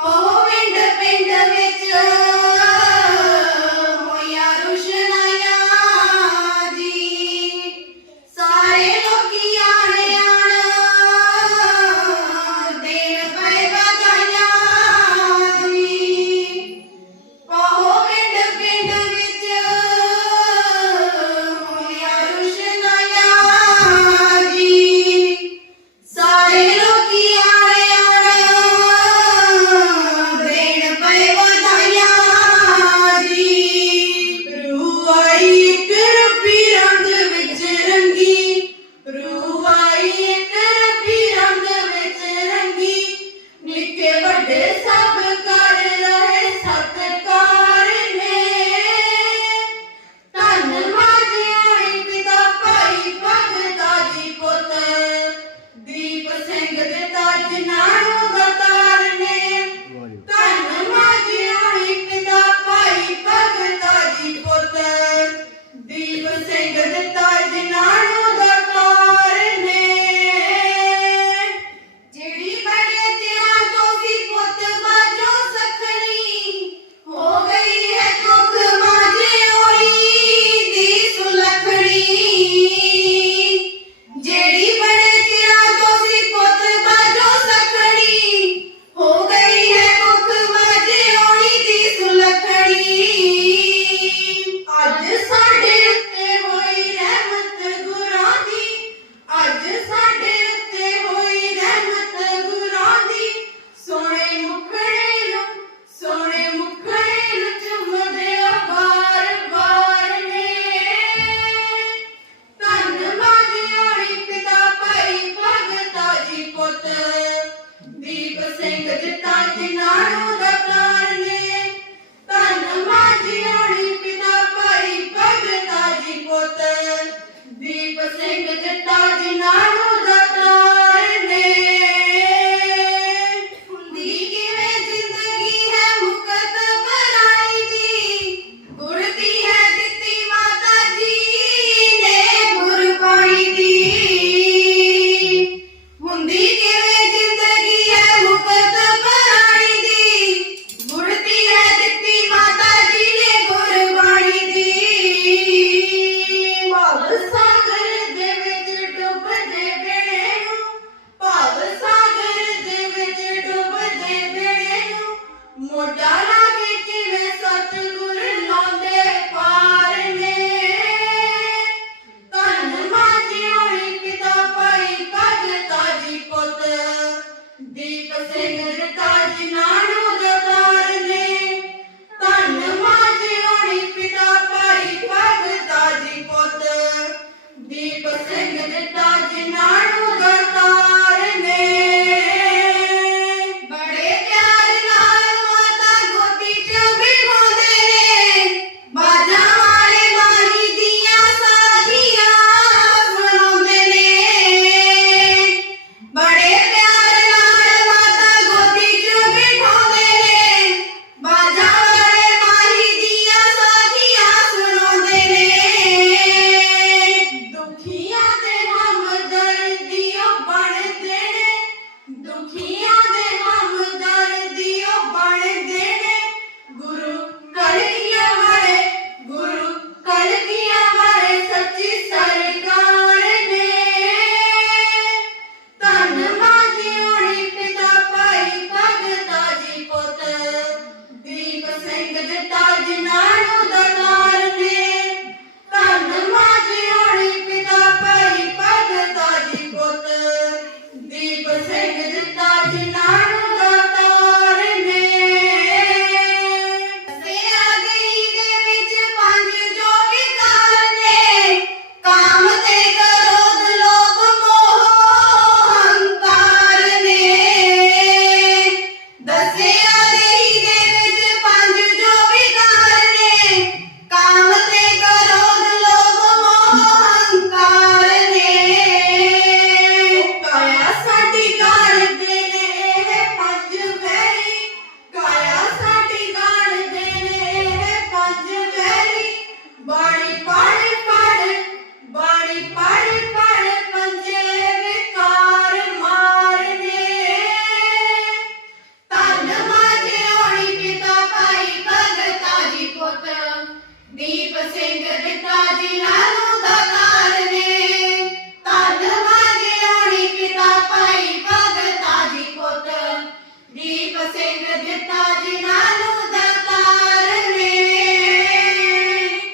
Oh.